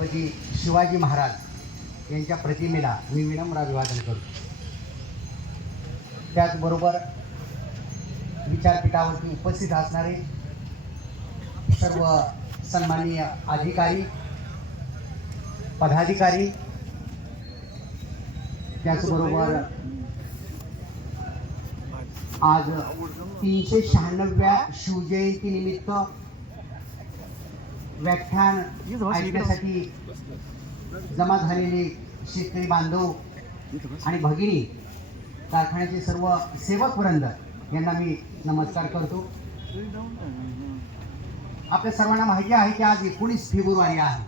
छत्रपती शिवाजी महाराज यांच्या प्रतिमेला मी विनम्र अभिवादन करतो. त्याचबरोबर विचारपीठावरती उपस्थित असणारे सर्व सन्माननीय अधिकारी, पदाधिकारी, त्याचबरोबर आज 396व्या शिवजयंतीनिमित्त व्याख्यान ऐकण्यासाठी जमा झालेले शेतकरी बांधव आणि भगिनी, कारखान्याचे सर्व सेवक वृंद यांना मी नमस्कार करतो. आपल्या सर्वांना माहिती आहे की आज 19 फेब्रुवारी आहे.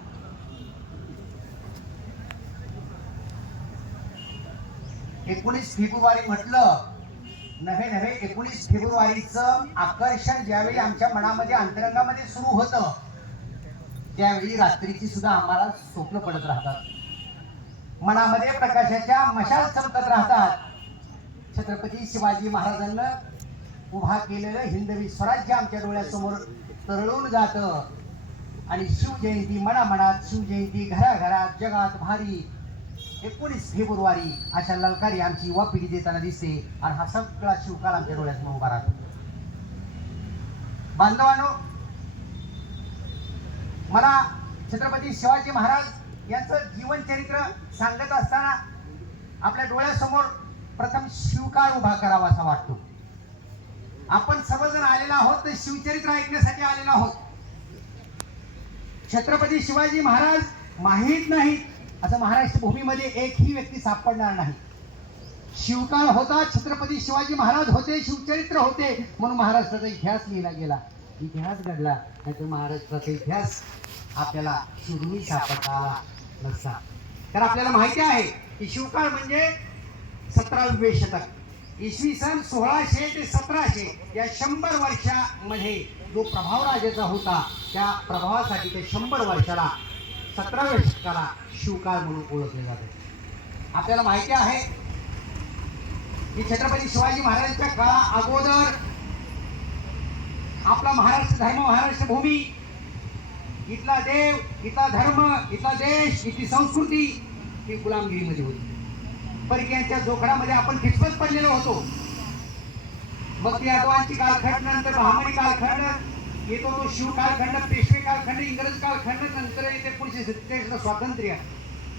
फेब्रुवारी म्हटलं नव्हे 19 फेब्रुवारीचं आकर्षण ज्यावेळी आमच्या मनामध्ये अंतरंगामध्ये सुरू होतं त्यावेळी रात्रीची सुद्धा आम्हाला स्वप्न पडत राहतात. मनामध्ये प्रकाशाच्या मशाल चमकत राहतात. छत्रपती शिवाजी महाराजांना उभा केलेलं हिंदवी स्वराज्य आमच्या डोळ्यासमोर तरळून जातं आणि शिवजयंती मनामनात, शिवजयंती घराघरात, जगात भारी 19 फेब्रुवारी अशा ललकारी आमची युवा पिढी देताना दिसते आणि हा सगळा शिवकाळ आमच्या डोळ्यासमोर उभा राहतो. बांधवांनो, मला छत्रपती शिवाजी महाराज यांचं जीवनचरित्र सांगत असताना आपल्या डोळ्यासमोर प्रथम शिवकाळ उभा करावा असा वाटतो. आपण सर्वजण आलेलो आहोत तर शिवचरित्र ऐकण्यासाठी आलेलो आहोत. छत्रपती शिवाजी महाराज माहीत नाहीत असं महाराष्ट्र भूमीमध्ये एकही व्यक्ती सापडणार नाही. शिवकाळ होता, छत्रपती शिवाजी महाराज होते, शिवचरित्र होते, म्हणून महाराष्ट्राचा इतिहास लिहिला गेला, इतिहास घडला. नाहीतर महाराष्ट्राचा इतिहास आपल्याला शोधूनही सापडता आला नसता. तर आपल्याला माहिती आहे की शिवकाळ म्हणजे 17वे शतक, इसवी सन 1600 ते 1700 या 100 वर्षामध्ये जो प्रभाव राजाचा होता त्या प्रभावासाठी ते 100 वर्षाला 17व्या शतकाला शिवकाळ म्हणून ओळखले जाते. आपल्याला माहिती आहे की छत्रपती शिवाजी महाराजांच्या काळा अगोदर आपला महाराष्ट्र धर्म, महाराष्ट्र भूमी, इथला देव, इथला धर्म, इथला देश, इथली संस्कृती ही गुलामगिरीमध्ये होती. परकीयांच्या जोखडामध्ये आपण खिचपत पडलेलो होतो. मग ती यादवांची कालखंड, नंतर बहामनी कालखंड येतो, तो शिव कालखंड, पेशवे कालखंड, इंग्रज कालखंड, नंतर येते 1947 स्वातंत्र्य.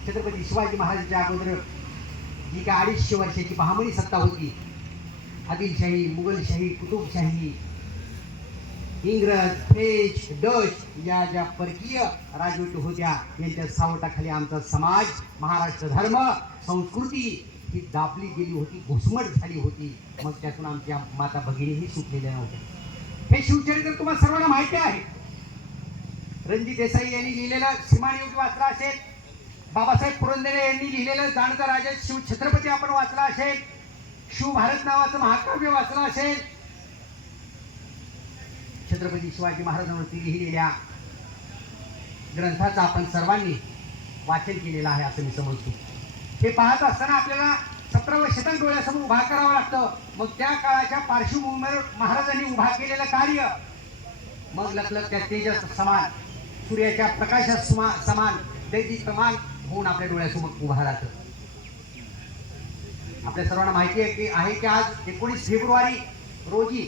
छत्रपती शिवाजी महाराजांच्या अगोदर जी काय 250 वर्षाची बहामनी सत्ता होती, आदिलशाही, मुघलशाही, कुतुबशाही, इंग्रज, फ्रेंच, डच या ज्या परकीय राजवटी होत्या यांच्या सावटाखाली आमचा समाज, महाराष्ट्र धर्म, संस्कृती ही दाबली गेली होती, घुसमट झाली होती. मग त्यातून आमच्या माता भगिनीही सुटलेल्या नव्हत्या. हे शिवचरित्र तुम्हाला सर्वांना माहिती आहे. रणजित देसाई यांनी लिहिलेलं सीमायुग वाचला असेल, बाबासाहेब पुरंदरे यांनी लिहिलेलं जाणता राजा शिव छत्रपती आपण वाचला असेल, शिवभारत नावाचं महाकाव्य वाचलं असेल. छत्रपती शिवाजी महाराजांवरती लिहिलेल्या ग्रंथाचं आपण सर्वांनी वाचन केलेलं आहे असं मी समजतो. हे पाहत असताना आपल्याला 17वे शतक डोळ्यासमोर उभा करावं लागतं. मग त्या काळाच्या पार्श्वभूमीवर महाराजांनी उभा केलेलं कार्य, मग लखलख त्या तेजस समान, सूर्याच्या प्रकाशात समान, दैदिप्यमान होऊन आपल्या डोळ्यासमोर उभा राहतं. आपल्या सर्वांना माहिती आहे की आज 19 फेब्रुवारी रोजी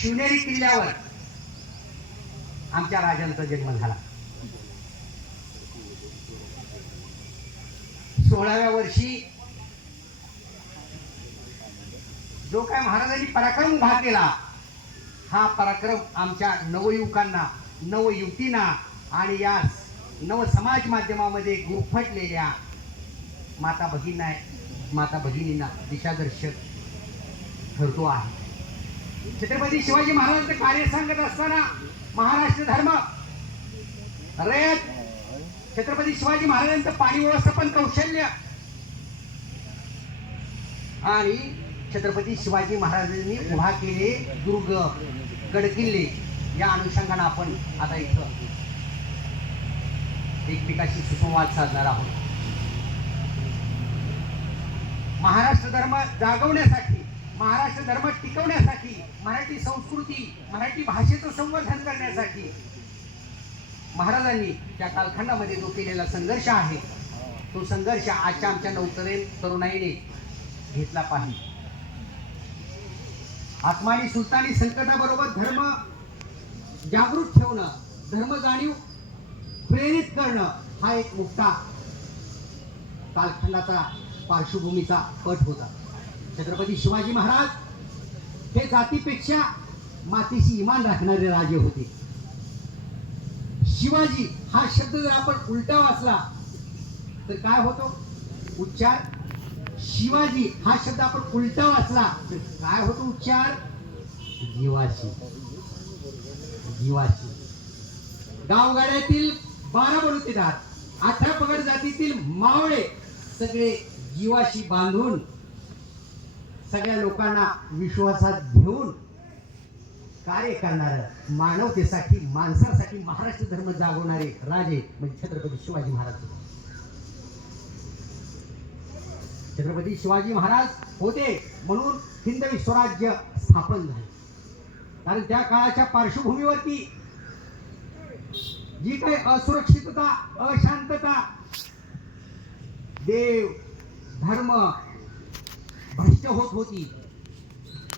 शिवनेरी किल्ल्यावर आमच्या राजांचा जन्म झाला. 16व्या वर्षी जो काय महाराजांनी पराक्रम उभा केला, हा पराक्रम आमच्या नवयुवकांना, नवयुवतींना आणि या नव समाज माध्यमामध्ये गुरफटलेल्या माता भगिनींना दिशादर्शक ठरतो आहे. छत्रपती शिवाजी महाराजांचं कार्य सांगत असताना महाराष्ट्र धर्म, रयत, छत्रपती शिवाजी महाराजांचं पाणी व्यवस्थापन कौशल्य आणि छत्रपती शिवाजी महाराजांनी उभा केले दुर्ग, गडकिल्ले या अनुषंगाने आपण आता इथं एकमेकाशी सुसंवाद साधणार आहोत. महाराष्ट्र धर्म जागवण्यासाठी, महाराष्ट्र धर्म टिकवण्यासाठी, मराठी संस्कृती, मराठी भाषेचं संवर्धन करण्यासाठी महाराजांनी त्या कालखंडामध्ये जो केलेला संघर्ष आहे तो संघर्ष आजच्या आमच्या तरुणाईने घेतला पाहिजे. आत्मानी सुलतानी संकटाबरोबर धर्म जागृत ठेवणं, धर्म जाणीव प्रेरित करणं हा एक मोठा कालखंडाचा पार्श्वभूमीचा पट होता. छत्रपती शिवाजी महाराज हे जातीपेक्षा मातीशी इमान राखणारे राजे होते. शिवाजी हा शब्द जर आपण उलटा वाचला तर काय होतो उच्चार? शिवाजी हा शब्द आपण उलटा वाचला तर काय होतो उच्चार? जीवाशी. जीवाशी. गावगाड्यातील 12 बलुतेदार, 18 पगड जातीतील मावळे सगळे जीवाशी बांधून सगळ्या लोकांना विश्वासात घेऊन कार्य करणार, मानवतेसाठी माणसासाठी महाराष्ट्र धर्म जागवणारे राजे म्हणजे छत्रपती शिवाजी महाराज. छत्रपती शिवाजी महाराज होते म्हणून हिंदवी स्वराज्य स्थापन झाले. कारण त्या काळाच्या पार्श्वभूमीवरती जी काही असुरक्षितता, अशांतता, देव धर्म भ्रष्ट होत होती.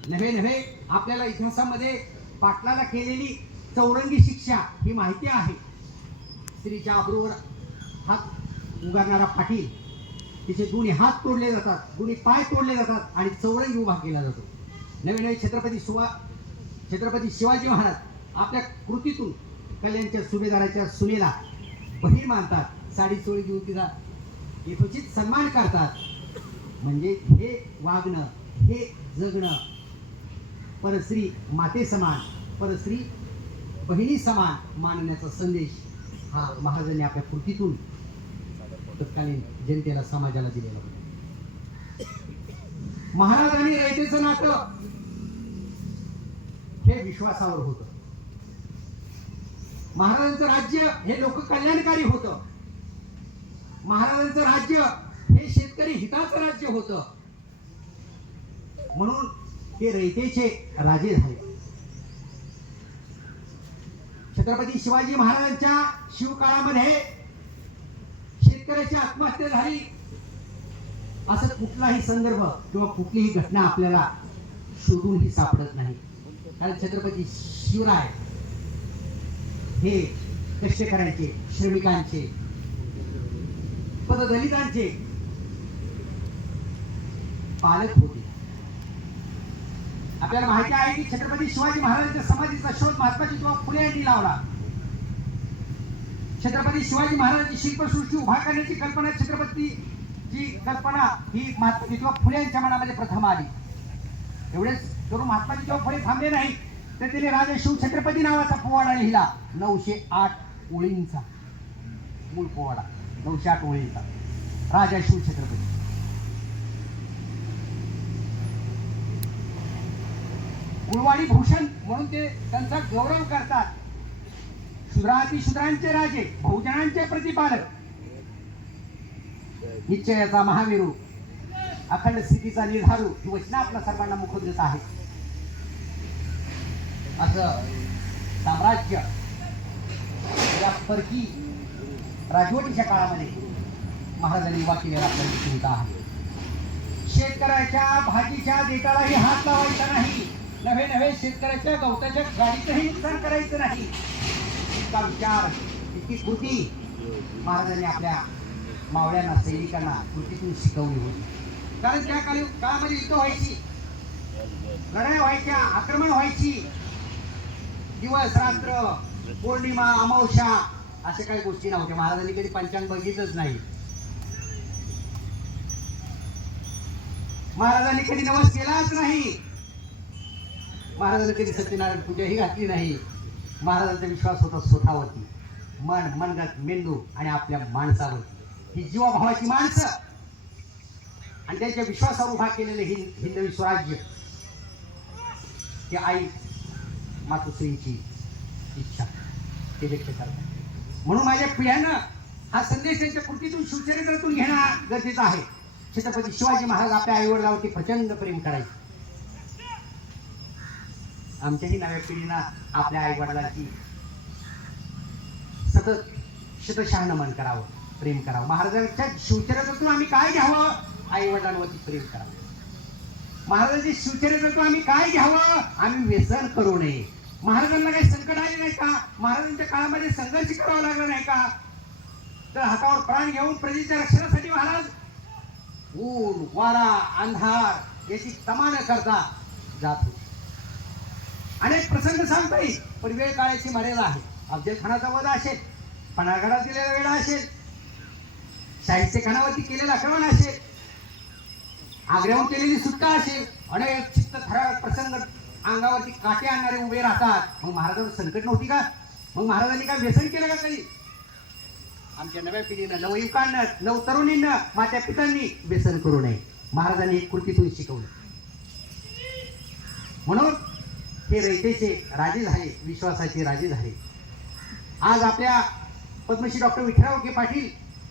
नव्हे नव्हे आपल्याला इतिहासामध्ये पाटलाला केलेली चौरंगी शिक्षा ही माहिती आहे. स्त्रीच्या अब्रूवर हात उगारणारा पाटील, तिचे दोन्ही हात तोडले जातात, दोन्ही पाय तोडले जातात आणि चौरंगी उभा केला जातो. नवे नवे छत्रपती शिवाजी महाराज आपल्या कृतीतून कल्याणच्या सुभेदाराच्या सुनेला बहीण मानतात, साडी चोळी देऊन तिचा यथोचित सन्मान करतात. म्हणजे हे वागणं, हे जगणं, परस्त्री माते समान, परस्त्री बहिणी समान मानण्याचा संदेश हा महाराजांनी आपल्या कृतीतून तत्कालीन जनतेला, समाजाला दिलेला होता. महाराज आणि रयतेचं नातं हे विश्वासावर होतं. महाराजांचं राज्य हे लोककल्याणकारी होतं. महाराजांचं राज्य हे शेतकरी हिताचं राज्य होतं. म्हणून ते रयतेचे राजे झाले. छत्रपती शिवाजी महाराजांच्या शिवकाळामध्ये शेतकऱ्याची आत्महत्या झाली असं कुठलाही संदर्भ किंवा कुठलीही घटना आपल्याला शोधूनही सापडत नाही. कारण छत्रपती शिवराय हे कष्टकऱ्यांचे, श्रमिकांचे, पददलितांचे पालक होते. आपल्याला माहिती आहे की छत्रपती शिवाजी महाराजांच्या समाधीचा शोध महात्मा ज्योतिबा फुले यांनी लावला. छत्रपती शिवाजी महाराजांची शिल्पसृष्टी उभा करण्याची कल्पना, छत्रपतीची कल्पना ही महात्मा ज्योतिबा फुले यांच्या मनामध्ये प्रथम आली. एवढेच करून महात्मा ज्योतिबा फुले थांबले नाही तर त्यांनी राजा शिवछत्रपती नावाचा पोवाडा लिहिला. 908 ओळींचा मूळ पोवाडा, 908 ओळींचा राजा शिवछत्रपती. कुळवाडी भूषण म्हणून ते त्यांचा गौरव करतात. शूद्रांचे राजे, बहुजनांचे प्रतिपालक, निश्चयाचा महावीरू, अखंड स्थितीचा निर्धारू ही वचनं आपल्या सर्वांना मुखोद्गत आहे. असं साम्राज्य या परकी राजवटीच्या काळामध्ये महाराजांनी उभा केलेला आपल्याला दिसून येत आहे. शेतकऱ्याच्या भाजीच्या देठालाही हात लावायचा नाही, नव्हे नव्हे शेतकऱ्याच्या गवताच्या गाडीचंही नुकसान करायचं नाही. इतका विचार, इतकी कृती महाराजांनी आपल्या मावळ्यांना, सैनिकांना कृतीतून शिकवली होती. कारण त्या काळामध्ये युद्ध व्हायची, लढाई व्हायच्या, आक्रमण व्हायची. दिवस रात्र, पौर्णिमा, अमावस्या अशा काही गोष्टी नव्हत्या. महाराजांनी कधी पंचांग बघितलंच नाही. महाराजांनी कधी नवस केलाच नाही. महाराजांनी कधी सत्यनारायण पूजाही घातली नाही. महाराजांचा विश्वास होता स्वतःवरती, मन, मनगट, मेंदू आणि आपल्या माणसावरती. ही जीवाभावाची माणसं आणि त्यांच्या विश्वासावर उभा केलेले हिंदवी स्वराज्य ते आई मातोश्रींची इच्छा ते व्यक्त करतात. म्हणून माझ्या पिढ्यानं हा संदेश त्यांच्या कृतीतून, शिवचरित्रातून घेणं गरजेचं आहे. छत्रपती शिवाजी महाराज आपल्या आईवडिलांवरती प्रचंड प्रेम करायचे. आमच्याही नव्या पिढीनं आपल्या आईवडिलांची सतत शतशः नमन करावं, प्रेम करावं. महाराजांच्या शिवचरित्रातून आम्ही काय घ्यावं? आई वडिलांवरती प्रेम करावं. महाराजांच्या शिवचरित्रातून आम्ही काय घ्यावं? आम्ही व्यसन करू नये. महाराजांना काही संकट आले नाही का? महाराजांच्या काळामध्ये संघर्ष करावा लागला नाही का? तर हातावर प्राण घेऊन प्रजेच्या रक्षणासाठी महाराज ऊन वारा अंधार याची तमा न करता जात होते. अनेक प्रसंग सांगता येईल, पण वेळ काळाची मर्यादा आहे. अफजल खानाचा वध असेल, पन्हाळगडात दिलेला वेढा असेल, शाहीच्या खानावरती केलेला आक्रमण असेल, आग्र्याहून केलेली सुटका असेल, अनेक चित्त थरारक प्रसंग अंगावरती काटे आणणारे उभे राहतात. मग महाराजांवर संकट नव्हती का? मग महाराजांनी काय व्यसन केलं का कधी? आमच्या नव्या पिढीनं, नवयुवकांना, नवतरुणींना, मात्या पितांनी व्यसन करू नये. महाराजांनी एक कृतीतून शिकवलं. म्हणून हे रयतेचे राजे झाले, विश्वासाचे राजे झाले. आज आपल्या पद्मश्री डॉक्टर विठ्ठलराव के पाटील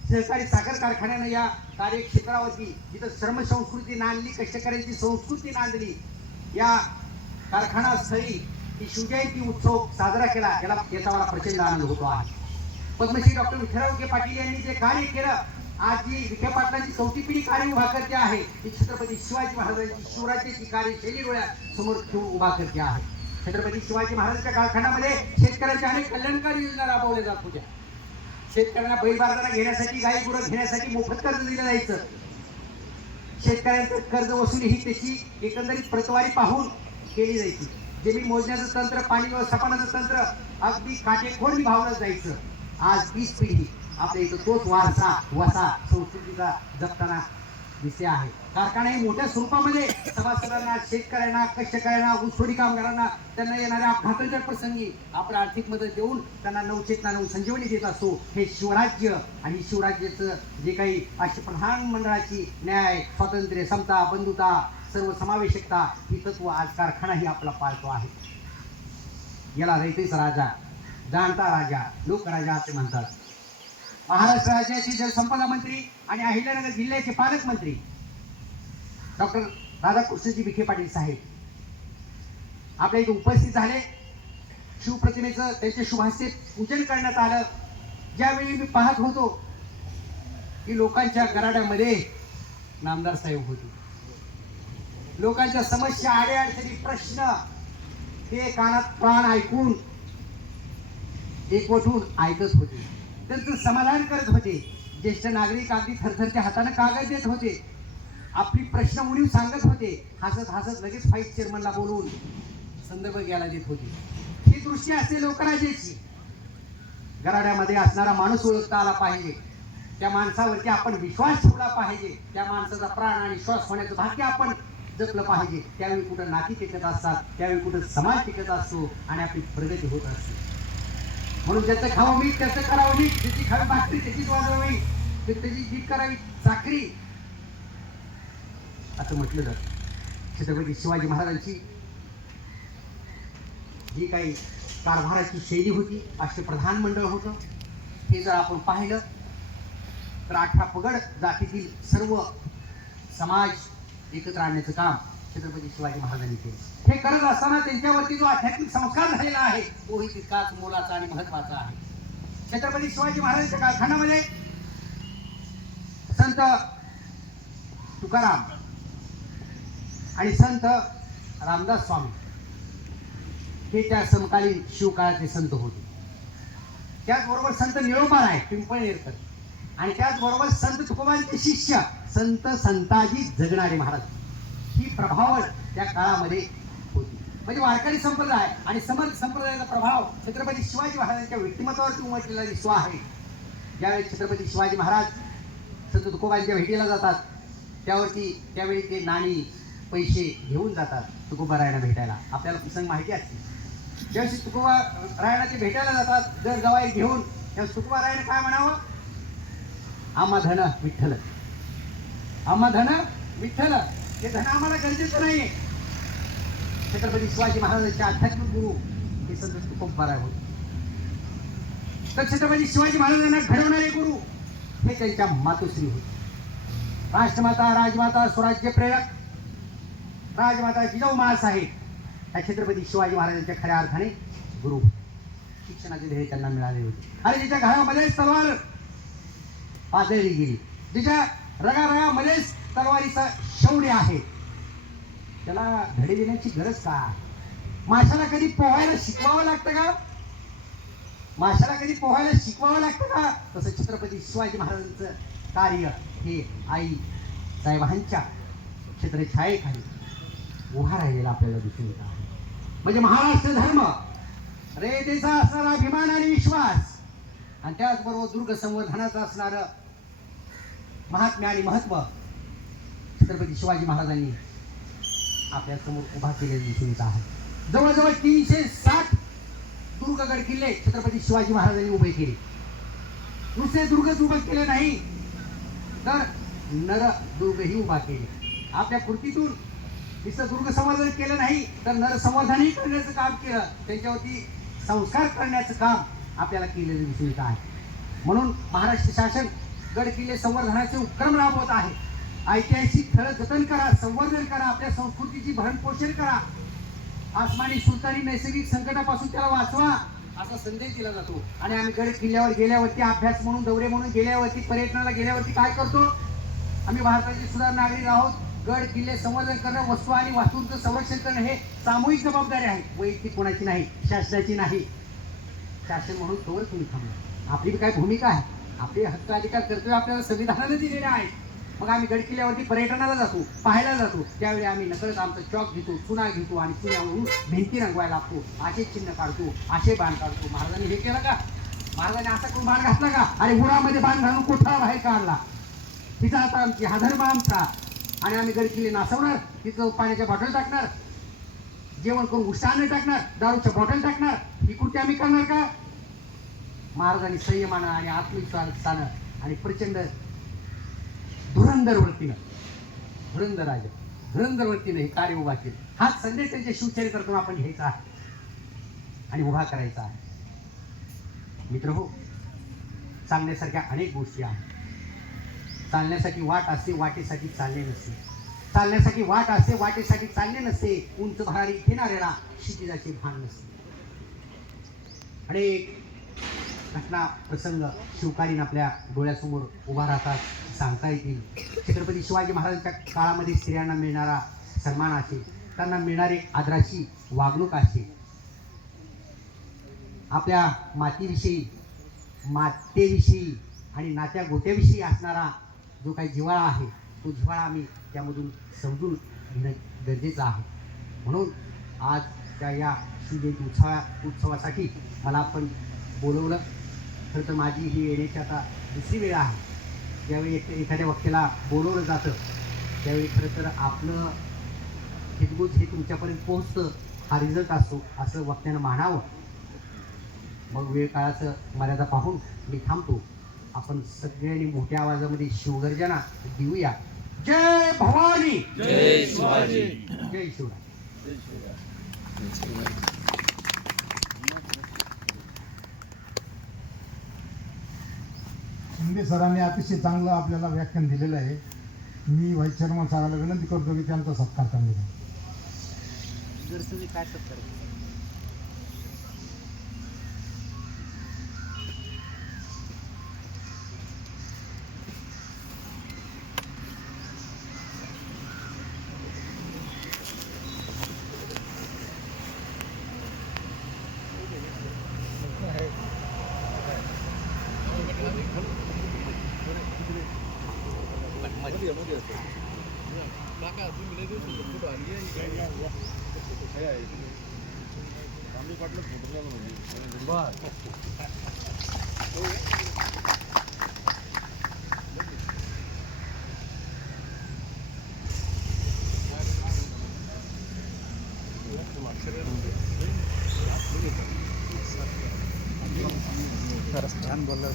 सहकारी साखर कारखान्यानं या कार्यक्षेत्रावरती जिथं श्रमसंस्कृती नांदली, कष्टकऱ्यांची संस्कृती नांदली, या कारखानास्थळी ही शिवजयंती उत्सव साजरा केला. याचा मला प्रचंड आनंद होतो आहे. पद्मश्री डॉक्टर विठ्ठलराव के पाटील यांनी जे कार्य केलं, आज जी विखे पाटलांची चौथी पिढी कार्य उभा करते आहे, ती छत्रपती शिवाजी महाराजांची शिवराज्याची कार्यशैली डोळ्यासमोर ठेवून उभा करते आहे. छत्रपती शिवाजी महाराजांच्या कालखंडामध्ये शेतकऱ्यांच्या अनेक कल्याणकारी योजना राबवल्या जात होत्या. शेतकऱ्यांना बैल बाजारात घेण्यासाठी, गाई गुरं घेण्यासाठी मोफत कर्ज दिलं जायचं. शेतकऱ्यांचं कर्ज वसुली ही त्याची एकंदरीत प्रतवारी पाहून केली जायची. जमीन मोजण्याचं तंत्र, पाणी व्यवस्थापनाचं तंत्र अगदी काटेकोर निभावलं जायचं. आज 30 पिढी आपल्या इथं तोच वारसा वसा संस्कृतीचा जपताना दिसते आहे. कारखाना हे मोठ्या स्वरूपामध्ये सभासदांना, शेतकऱ्यांना, कष्टकऱ्यांना, ऊसतोडी कामगारांना त्यांना येणाऱ्या अपघाताच्या प्रसंगी आपण आर्थिक मदत देऊन त्यांना नवचेतना, नवसंजीवनी देत असतो. हे शिवराज्य आणि शिवराज्याचं जे काही अशी प्रधानमंडळाची न्याय, स्वातंत्र्य, समता, बंधुता, सर्वसमावेशकता ही तत्व आज कारखानाही आपला पाळतो आहे. याला रयतेचा राजा, जाणता राजा, लोकराजा असे म्हणतात. महाराष्ट्र राज्याचे जलसंपदा मंत्री आणि अहिल्यानगर जिल्ह्याचे पालकमंत्री डॉक्टर राधाकृष्णजी विखे पाटील साहेब आपल्या इथे उपस्थित झाले. शिवप्रतिमेचं त्यांच्या शुभास्ते पूजन करण्यात आलं. ज्यावेळी मी पाहत होतो की लोकांच्या गराड्यामध्ये नामदार साहेब होते. लोकांच्या समस्या, अडीअडचणी, प्रश्न ते कानात प्राण ऐकून एकवटून ऐकत होते, त्यांचं समाधान करत होते. ज्येष्ठ नागरिक अगदी थरथरच्या हाताने कागद देत होते, आपली प्रश्न उणीव सांगत होते, हसत हसत लगेच फाईट चेअरमनला बोलवून संदर्भ घ्यायला देत होते. ही दृष्टी असते लोकराज्याची. गराड्यामध्ये असणारा माणूस ओळखता आला पाहिजे, त्या माणसावरती आपण विश्वास ठेवला पाहिजे, त्या माणसाचा प्राण आणि श्वास होण्याचं भाग्य आपण जपलं पाहिजे. त्यावेळी कुठं नाती टिकत असतात, त्यावेळी कुठं समाज टिकत असतो आणि आपली प्रगती होत असते. म्हणून ज्याचं खावं मीठ त्याचं करावं मीठ, ज्याची खावी भाकरी त्याचीच वाजवावी, त्याची जीत करावी चाकरी, असं म्हटलं जातं. छत्रपती शिवाजी महाराजांची जी काही कारभाराची शैली होती, अष्टप्रधान मंडळ होतं, हे जर आपण पाहिलं तर 18 पगड जातीतील सर्व समाज एकत्र आणण्याचं काम छत्रपती शिवाजी महाराजांनी केलं. हे करत असताना त्यांच्यावरती जो आध्यात्मिक संस्कार झालेला आहे तोही तितकाच मोलाचा आणि महत्वाचा आहे. छत्रपती शिवाजी महाराजांच्या कालखंडामध्ये संत तुकाराम आणि संत रामदास स्वामी हे त्या समकालीन शिवकाळाचे संत होते. त्याचबरोबर संत निळोबार आहे पिंपळनेरकर, आणि त्याचबरोबर संत तुकोबांचे शिष्य संत संताजी जगणारे महाराज ही प्रभाव त्या काळामध्ये होती. म्हणजे वारकरी संप्रदाय आणि समर्थ संप्रदायाचा प्रभाव छत्रपती शिवाजी महाराजांच्या व्यक्तिमत्वावरती उमटलेला दिसतो आहे. ज्यावेळी छत्रपती शिवाजी महाराज संत तुकोबांच्या भेटीला जातात त्यावेळी ते नाणी पैसे घेऊन जातात तुकोबारायांना भेटायला. आपल्याला प्रसंग माहिती असते. ज्यावेळी तुकोबारायांना ते भेटायला जातात जर गवाई घेऊन, त्यावेळी तुकोबारायाने काय म्हणावं? आम्हा धन विठ्ठल, आम्हा धन विठ्ठल. हे धन आम्हाला गरजेचं नाही. छत्रपती शिवाजी महाराजांचे आध्यात्मिक गुरु हे संत तुकोबाराय होते. तर छत्रपती शिवाजी महाराजांना घडवणारे गुरु हे त्यांच्या मातोश्री होते. राष्ट्रमाता, राजमाता, स्वराज्य प्रेरक राजमाता जिजाऊ महासाहेब या छत्रपती शिवाजी महाराजांच्या खऱ्या अर्थाने गुरु. शिक्षणाचे ध्येय त्यांना मिळाले होते. आणि जिच्या घरामध्ये तलवार पाजळली गेली, जिच्या रगारगामध्येच तलवारीचा शौर्य आहे, त्याला धडे देण्याची गरज का? माशाला कधी पोहायला शिकवावं लागतं का? माशाला कधी पोहायला शिकवावं लागतं का? तसं छत्रपती शिवाजी महाराजांचं कार्य हे आई साहेबांच्या छत्रछायेखाली उभा राहिलेला आपल्याला दिसून येत आहे. म्हणजे महाराष्ट्र धर्म रेतेचा असणारा अभिमान आणि विश्वास, आणि त्याचबरोबर दुर्ग संवर्धनाचं असणारं महात्म्य आणि महत्व छत्रपती शिवाजी महाराजांनी आपल्या समोर उभा केलेलं दिसून येत आहे. जवळजवळ 360 दुर्गगड किल्ले छत्रपती शिवाजी महाराजांनी उभे केले. नुसते दुर्गच उभे केले नाही, तर नर दुर्गही उभा केले. आपल्या कृतीतून नुसतं दुर्ग संवर्धन केलं नाही, तर नर संवर्धनही करण्याचं काम केलं, त्यांच्यावरती संस्कार करण्याचं काम आपल्याला केलेलं दिसून येत आहे. म्हणून महाराष्ट्र शासन गड किल्ले संवर्धनाचे उपक्रम राबवत आहे. ऐतिहासिक स्थळं जतन करा, संवर्धन करा, आपल्या संस्कृतीची भरणपोषण करा, आसमानी सुलतानी नैसर्गिक संकटापासून त्याला वाचवा, असा संदेश दिला जातो. आणि आम्ही गड किल्ल्यावर गेल्यावरती, अभ्यास म्हणून, दौरे म्हणून गेल्यावरती, पर्यटनाला गेल्यावरती काय करतो? आम्ही भारताचे सुधार नागरिक आहोत. गड किल्ले संवर्धन करणं, वस्तू आणि वास्तूंचं संरक्षण करणं हे सामूहिक जबाबदारी आहे, वैयक्तिक कोणाची नाही, शासनाची नाही. शासन म्हणून तोवर तुम्ही थांबला. आपली काय भूमिका आहे? आपले हक्क अधिकार कर्तव्य आपल्याला संविधानाने दिलेले आहे. मग आम्ही गड किल्ल्यावरती पर्यटनाला जातो, पाहायला जातो, त्यावेळी आम्ही नकळत आमचं चॉक घेतो, चुना घेतो आणि चुन्यावरून भिंती रंगवायला लागतो, असे चिन्ह काढतो, असे बाण काढतो. महाराजांनी हे केलं का? महाराजांनी असा करून बाण घातला का? अरे उरामध्ये बाण घालून कोठा बाहेर काढला. तिचा आता आमची हा धर्म आमचा, आणि आम्ही गड किल्ले नासवणार, तिथं पाण्याच्या बॉटल टाकणार, जेवण करून उष्टाने टाकणार, दारूच्या बॉटल टाकणार, ही कृती आम्ही करणार का? महाराजांनी संयमानं आणि आत्मविश्वासानं आणि प्रचंड धुरंधर वृत्तीनं हे कार्य उभा केलं. हाच संदेश त्यांच्या शिवचरित्रातून आपण घ्यायचा आहे आणि उभा करायचा आहे. मित्र हो, सांगण्यासारख्या अनेक गोष्टी आहेत. चालण्यासाठी वाट असते, वाटेसाठी चालणे नसते. चालण्यासाठी वाट असते, वाटेसाठी चालणे नसते. उंच भरारी घेणाऱ्याला क्षितिजाचे भान नसते. अनेक घटना प्रसंग शिवकालीन आपल्या डोळ्यासमोर उभा राहतात, सांगता येतील. छत्रपती शिवाजी महाराजांच्या काळामध्ये स्त्रियांना मिळणारा सन्मान असेल, त्यांना मिळणारी आदराची वागणूक असेल, आपल्या मातीविषयी, मातेविषयी आणि नात्या गोत्याविषयी असणारा जो काही जिव्हाळा आहे, तो जिव्हाळा आम्ही त्यामधून समजून घेणं गरजेचं आहे. म्हणून आज त्या या शिवजयंती उत्सवासाठी मला आपण बोलवलं. खरं तर माझी ही येण्याची आता दुसरी वेळ आहे. ज्यावेळी एखाद्या वक्त्याला बोलवलं जातं, त्यावेळी खरं तर आपलं हितगुज हे तुमच्यापर्यंत पोहोचतं, हा रिझल्ट असतो, असं वक्त्यानं मानावं. मग वेळ काळाचं मर्यादा पाहून मी थांबतो. आपण सगळ्यांनी मोठ्या आवाजामध्ये शिवगर्जना देऊया. जय भवानी, जय शिवाजी, जय शिवराय. शिंदे सरांनी अतिशय चांगलं आपल्याला व्याख्यान दिलेलं आहे. मी व्हाईस चेअरमन साहेबांना विनंती करतो की त्यांचा सत्कार करण्याचा. काय सत्कार? छान बोलला.